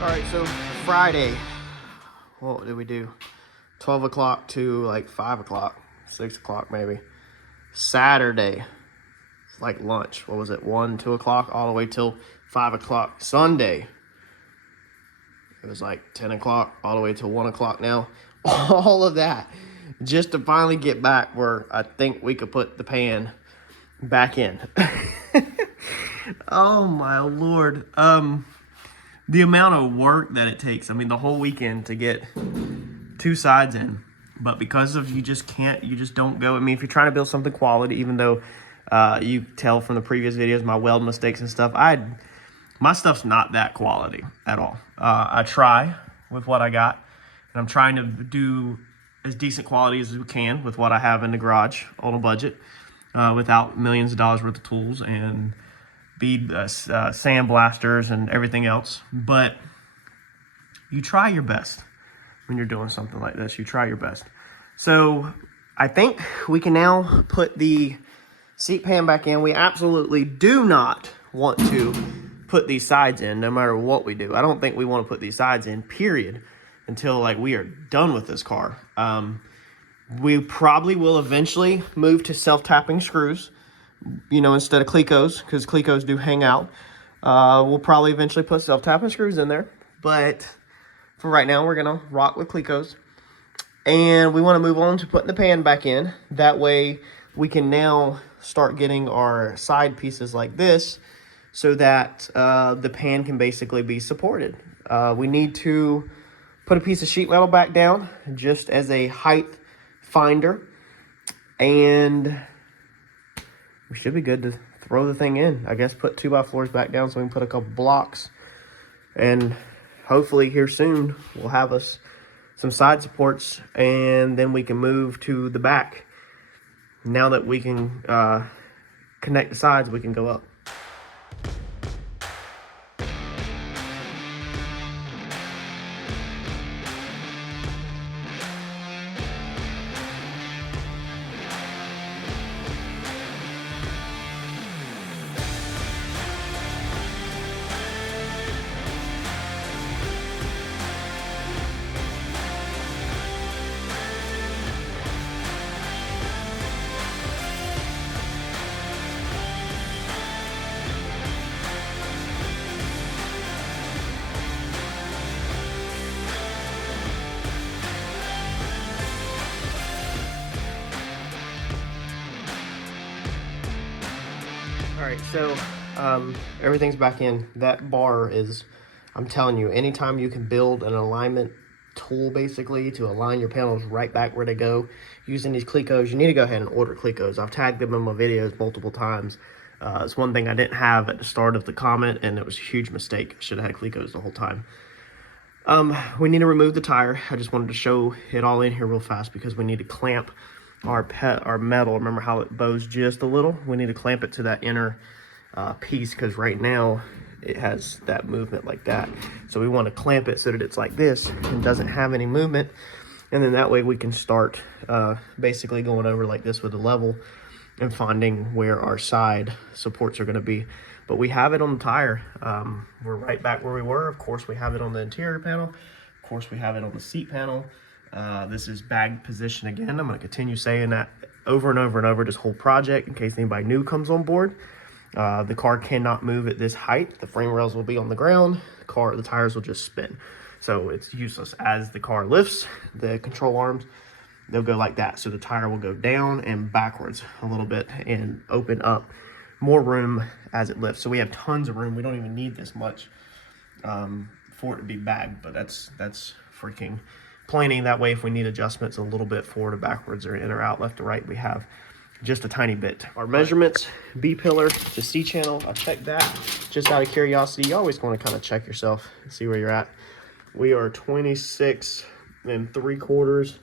All right, so Friday, what did we do? 12 o'clock to like 5 o'clock, 6 o'clock maybe. Saturday, it's like lunch. What was it? 1, 2 o'clock, all the way till 5 o'clock. Sunday, it was like 10 o'clock, all the way till 1 o'clock now. All of that just to finally get back where I think we could put the pan back in. Oh my Lord. The amount of work that it takes, I mean, the whole weekend to get 2 sides in, but because of you just don't go. I mean, if you're trying to build something quality, even though you tell from the previous videos, my weld mistakes and stuff, my stuff's not that quality at all. I try with what I got, and I'm trying to do as decent quality as we can with what I have in the garage on a budget, without millions of dollars worth of tools and bead sandblasters and everything else. But you try your best when you're doing something like this. You try your best. So I think we can now put the seat pan back in. We absolutely do not want to put these sides in no matter what we do. I don't think we want to put these sides in, period, until like we are done with this car. We probably will eventually move to self-tapping screws, you know, instead of Clecos, because Clecos do hang out. We'll probably eventually put self-tapping screws in there, but for right now, we're gonna rock with Clecos. And we want to move on to putting the pan back in. That way, we can now start getting our side pieces like this, so that the pan can basically be supported. We need to put a piece of sheet metal back down, just as a height finder, and we should be good to throw the thing in. I guess put 2x4s back down so we can put a couple blocks. And hopefully here soon we'll have us some side supports, and then we can move to the back. Now that we can connect the sides, we can go up. All right, so everything's back in. That bar is, I'm telling you, anytime you can build an alignment tool basically to align your panels right back where they go using these Clecos, you need to go ahead and order Clecos. I've tagged them in my videos multiple times. It's one thing I didn't have at the start of the Comet, and it was a huge mistake. I should have had Clecos the whole time. We need to remove the tire. I just wanted to show it all in here real fast because we need to clamp our metal. Remember how it bows just a little? We need to clamp it to that inner piece, because right now it has that movement like that. So we want to clamp it so that it's like this and doesn't have any movement, and then that way we can start basically going over like this with the level and finding where our side supports are going to be. But we have it on the tire. We're right back where we were. Of course, we have it on the interior panel. Of course, we have it on the seat panel. This is bag position again. I'm going to continue saying that over and over and over this whole project in case anybody new comes on board. The car cannot move at this height. The frame rails will be on the ground. The tires will just spin. So it's useless. As the car lifts, the control arms, they'll go like that. So the tire will go down and backwards a little bit and open up more room as it lifts. So we have tons of room. We don't even need this much for it to be bagged, but that's freaking plenty. That way, if we need adjustments a little bit forward or backwards or in or out, left or right, we have just a tiny bit. Our measurements, B pillar to C channel, I checked that just out of curiosity. You always want to kind of check yourself and see where you're at. We are 26 3/4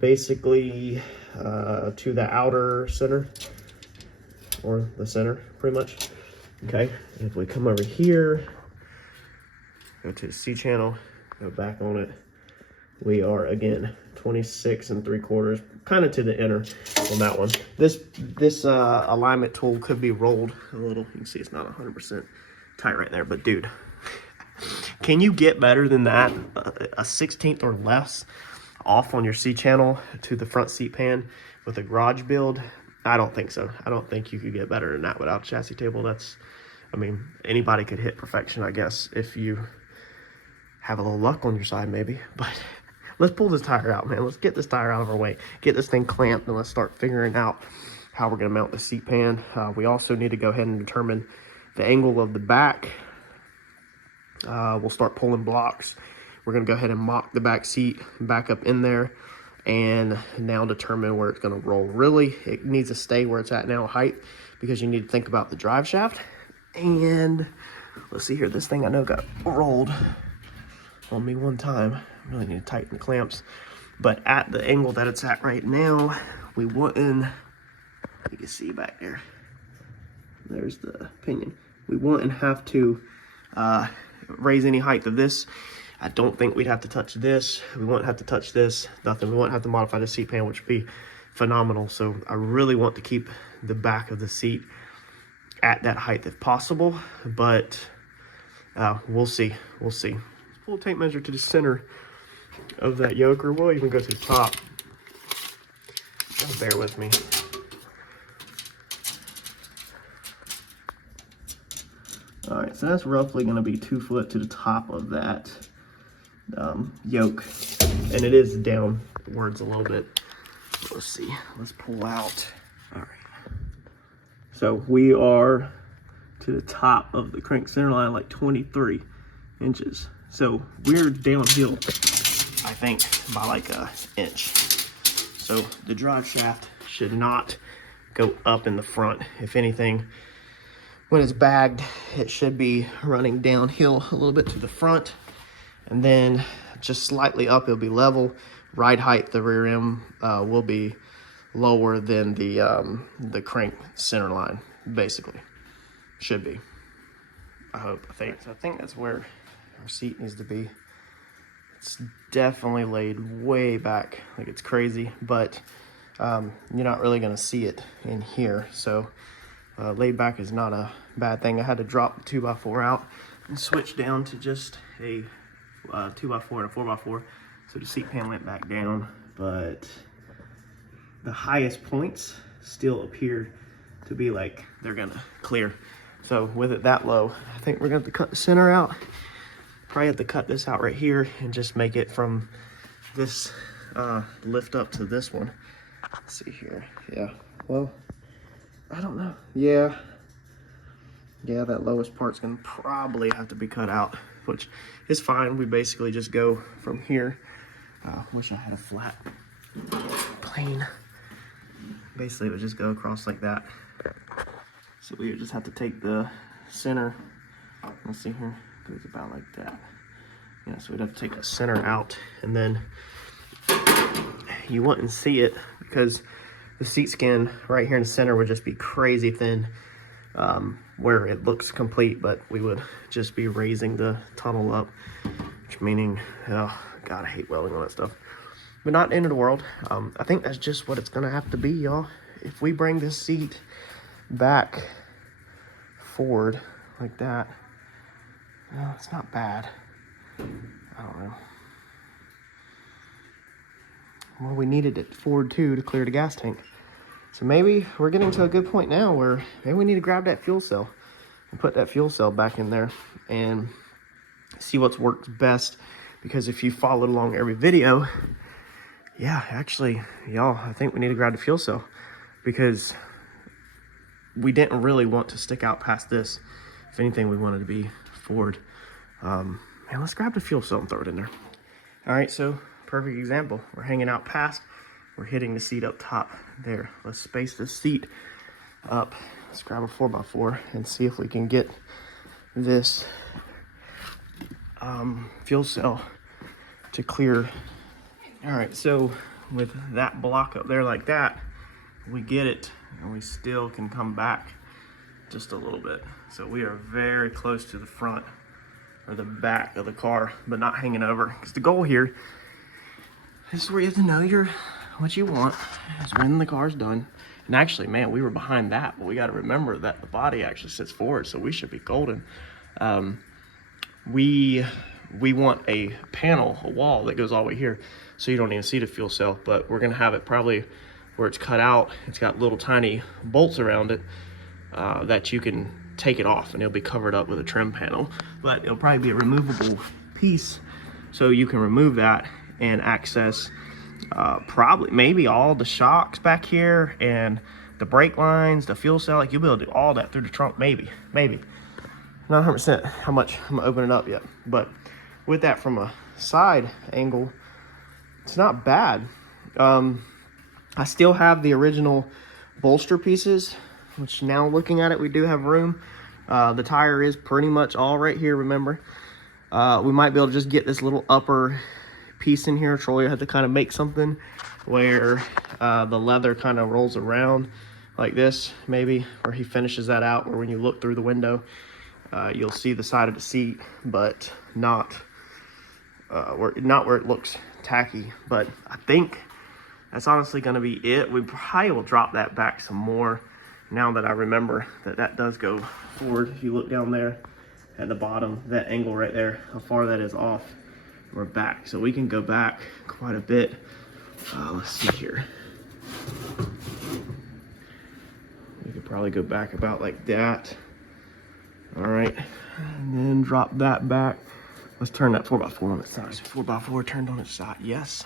basically to the outer center, or the center pretty much. Okay, if we come over here, go to the C channel, go back on it, we are again 26 3/4, kind of to the inner on that one. This alignment tool could be rolled a little. You can see it's not 100% tight right there, but dude, Can you get better than that? A 16th or less off on your C channel to the front seat pan with a garage build? I don't think so. I don't think you could get better than that without a chassis table. That's, I mean, anybody could hit perfection, I guess, if you have a little luck on your side, maybe. But let's pull this tire out, man. Let's get this tire out of our way, get this thing clamped, and let's start figuring out how we're gonna mount the seat pan. We also need to go ahead and determine the angle of the back. We'll start pulling blocks. We're gonna go ahead and mock the back seat back up in there, and now determine where it's gonna roll. Really, it needs to stay where it's at now, height, because you need to think about the drive shaft. And let's see here, this thing I know got rolled on me one time. I really need to tighten the clamps. But at the angle that it's at right now, we wouldn't, you can see back there, there's the pinion. We wouldn't have to raise any height of this. I don't think we'd have to touch this. We won't have to touch this, nothing. We won't have to modify the seat pan, which would be phenomenal. So I really want to keep the back of the seat at that height if possible, but we'll see. We'll see. Pull a tape measure to the center of that yoke, or we'll even go to the top. Just bear with me. All right, so that's roughly going to be 2 foot to the top of that yoke, and it is downwards a little bit. Let's see, let's pull out. All right, so we are to the top of the crank center line, like 23 inches. So we're downhill, I think, by like an inch. So the drive shaft should not go up in the front. If anything, when it's bagged, it should be running downhill a little bit to the front, and then just slightly up, it'll be level. Ride height, the rear end will be lower than the crank center line, basically. Should be. I hope, I think. So I think that's where our seat needs to be. It's definitely laid way back, like it's crazy, but you're not really gonna see it in here. So laid back is not a bad thing. I had to drop the 2x4 out and switch down to just a 2x4 and a 4x4. So the seat pan went back down, but the highest points still appear to be like they're gonna clear. So with it that low, I think we're gonna have to cut the center out. Probably have to cut this out right here and just make it from this lift up to this one. Let's see here. Yeah, well, I don't know. Yeah, that lowest part's gonna probably have to be cut out, which is fine. We basically just go from here. Wish I had a flat plane. Basically, it would just go across like that. So we would just have to take the center. Let's see here. It goes about like that. Yeah, so we'd have to take the center out, and then you wouldn't see it because the seat skin right here in the center would just be crazy thin, where it looks complete, but we would just be raising the tunnel up, which meaning, oh God, I hate welding all that stuff. But not the end of the world. I think that's just what it's gonna have to be, y'all. If we bring this seat back forward like that, no, it's not bad. I don't know. Well, we needed it forward too to clear the gas tank. So maybe we're getting to a good point now where maybe we need to grab that fuel cell and put that fuel cell back in there and see what's worked best. Because if you followed along every video, yeah, actually, y'all, I think we need to grab the fuel cell because we didn't really want to stick out past this. If anything, we wanted to be forward. Man, let's grab the fuel cell and throw it in there. All right, so perfect example. We're hanging out past, we're hitting the seat up top there. Let's space the seat up. Let's grab a 4x4 and see if we can get this fuel cell to clear. All right, so with that block up there like that, we get it, and we still can come back just a little bit. So we are very close to the front or the back of the car, but not hanging over. Because the goal here is where you have to know what you want is when the car's done. And actually, man, we were behind that, but we got to remember that the body actually sits forward, so we should be golden. We we want a panel, a wall that goes all the way here, so you don't even see the fuel cell. But we're gonna have it probably where it's cut out. It's got little tiny bolts around it that you can take it off, and it'll be covered up with a trim panel. But it'll probably be a removable piece, so you can remove that and access probably maybe all the shocks back here and the brake lines, the fuel cell. Like, you'll be able to do all that through the trunk. Maybe not 100% how much I'm gonna open it up yet, but with that from a side angle, it's not bad. I still have the original bolster pieces, which now looking at it, we do have room. The tire is pretty much all right here, remember. We might be able to just get this little upper piece in here. Troy had to kind of make something where the leather kind of rolls around like this, maybe, where he finishes that out, where when you look through the window, you'll see the side of the seat, but not where it looks tacky. But I think that's honestly going to be it. We probably will drop that back some more now that I remember that that does go forward. If you look down there at the bottom, that angle right there, how far that is off, we're back. So we can go back quite a bit. Let's see here. We could probably go back about like that. All right, and then drop that back. Let's turn that 4x4 on its side. 4x4 turned on its side, yes.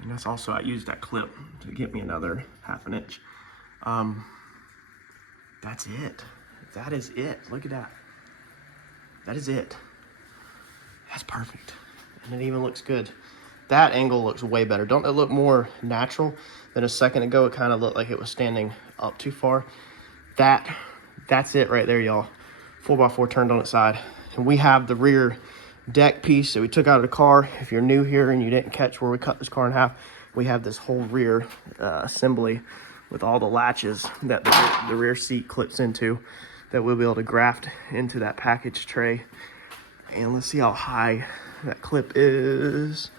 And that's also, I used that clip to get me another 1/2 inch. That's it. That is it. Look at that. That is it. That's perfect. And it even looks good. That angle looks way better. Don't it look more natural than a second ago? It kind of looked like it was standing up too far. That's it right there, y'all. 4x4 turned on its side. And we have the rear deck piece that we took out of the car. If you're new here and you didn't catch where we cut this car in half, we have this whole rear assembly with all the latches that the rear seat clips into that we'll be able to graft into that package tray. And let's see how high that clip is.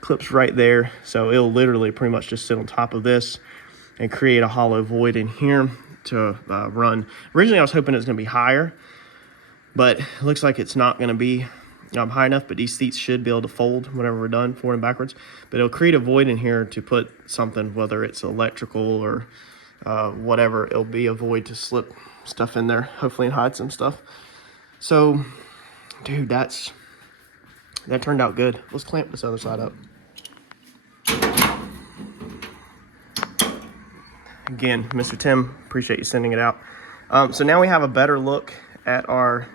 Clips right there. So it'll literally pretty much just sit on top of this and create a hollow void in here to run. Originally I was hoping it was going to be higher, but it looks like it's not going to be high enough. But these seats should be able to fold whenever we're done, forward and backwards. But it'll create a void in here to put something, whether it's electrical or whatever. It'll be a void to slip stuff in there, hopefully, and hide some stuff. So, dude, that turned out good. Let's clamp this other side up. Again, Mr. Tim, appreciate you sending it out. So now we have a better look at our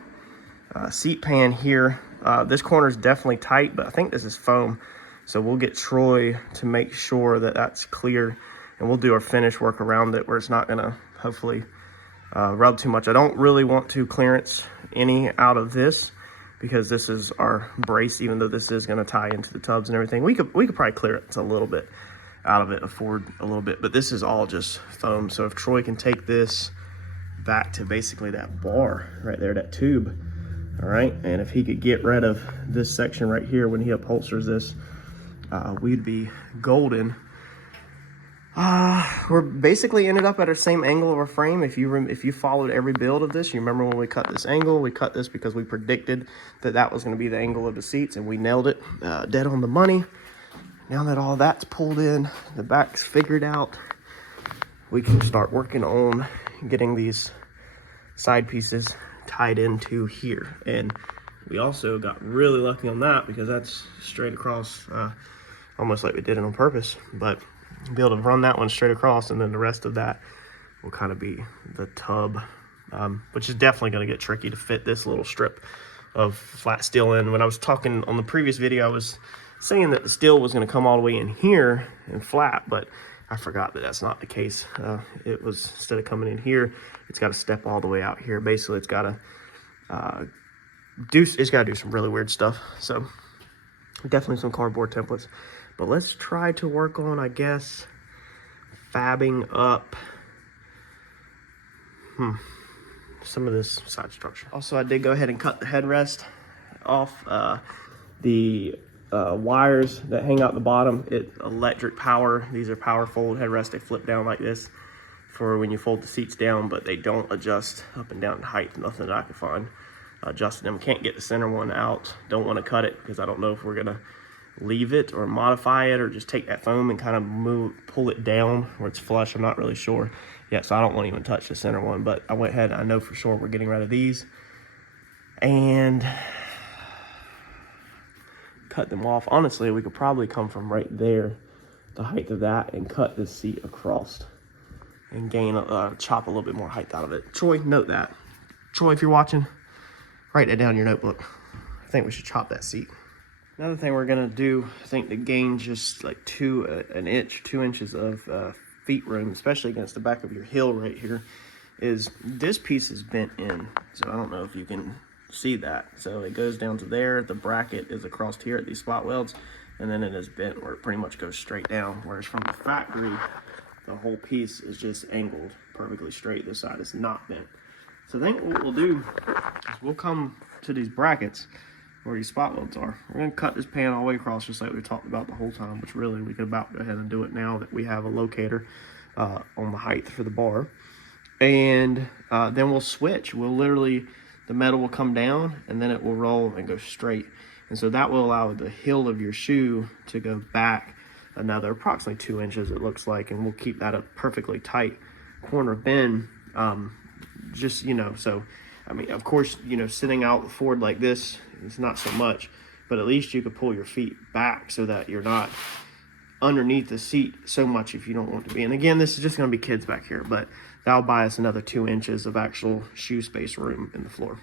seat pan here. This corner is definitely tight, but I think this is foam. So we'll get Troy to make sure that that's clear, and we'll do our finish work around it where it's not gonna hopefully rub too much. I don't really want to clearance any out of this because this is our brace, even though this is gonna tie into the tubs and everything. We could probably clearance a little bit out of it, afford a little bit, but this is all just foam. So if Troy can take this back to basically that bar right there, that tube, all right, and if he could get rid of this section right here when he upholsters this, we'd be golden. We're basically ended up at our same angle of our frame. If you followed every build of this, you remember when we cut this angle, we cut this because we predicted that that was going to be the angle of the seats, and we nailed it dead on the money. Now that all that's pulled in, the back's figured out, we can start working on getting these side pieces tied into here. And we also got really lucky on that because that's straight across, almost like we did it on purpose. But be able to run that one straight across, and then the rest of that will kind of be the tub, which is definitely going to get tricky to fit this little strip of flat steel in. When I was talking on the previous video, I was saying that the steel was going to come all the way in here and flat, but I forgot that that's not the case. It was, instead of coming in here, it's got to step all the way out here. Basically, it's got to do some really weird stuff. So definitely some cardboard templates. But let's try to work on, I guess, fabbing up some of this side structure. Also, I did go ahead and cut the headrest off. The wires that hang out the bottom, electric power. These are power fold headrests. They flip down like this for when you fold the seats down, but they don't adjust up and down in height. Nothing that I could find. adjusting them. Can't get the center one out. Don't want to cut it because I don't know if we're gonna leave it or modify it or just take that foam and kind of pull it down where it's flush. I'm not really sure yet, so I don't want to even touch the center one. But I went ahead, I know for sure we're getting rid of these and cut them off. Honestly, we could probably come from right there, the height of that, and cut this seat across and gain chop a little bit more height out of it. Troy, note that. Troy, if you're watching, write that down in your notebook. I think we should chop that seat. Another thing we're gonna do, I think, to gain just like 2 inches of feet room, especially against the back of your heel right here, is this piece is bent in. So I don't know if you can see that. So it goes down to there. The bracket is across here at these spot welds, and then it is bent where it pretty much goes straight down. Whereas from the factory, the whole piece is just angled perfectly straight. This side is not bent. So I think what we'll do is we'll come to these brackets where these spot welds are. We're going to cut this pan all the way across just like we talked about the whole time, which really we could about go ahead and do it now that we have a locator on the height for the bar. And then we'll switch. We'll literally, the metal will come down and then it will roll and go straight. And so that will allow the heel of your shoe to go back another approximately 2 inches, it looks like, and we'll keep that a perfectly tight corner bend. Just, you know, so I mean, of course, you know, sitting out Ford like this, it's not so much, but at least you could pull your feet back so that you're not underneath the seat so much if you don't want to be. And again, this is just going to be kids back here, but that'll buy us another 2 inches of actual shoe space room in the floor.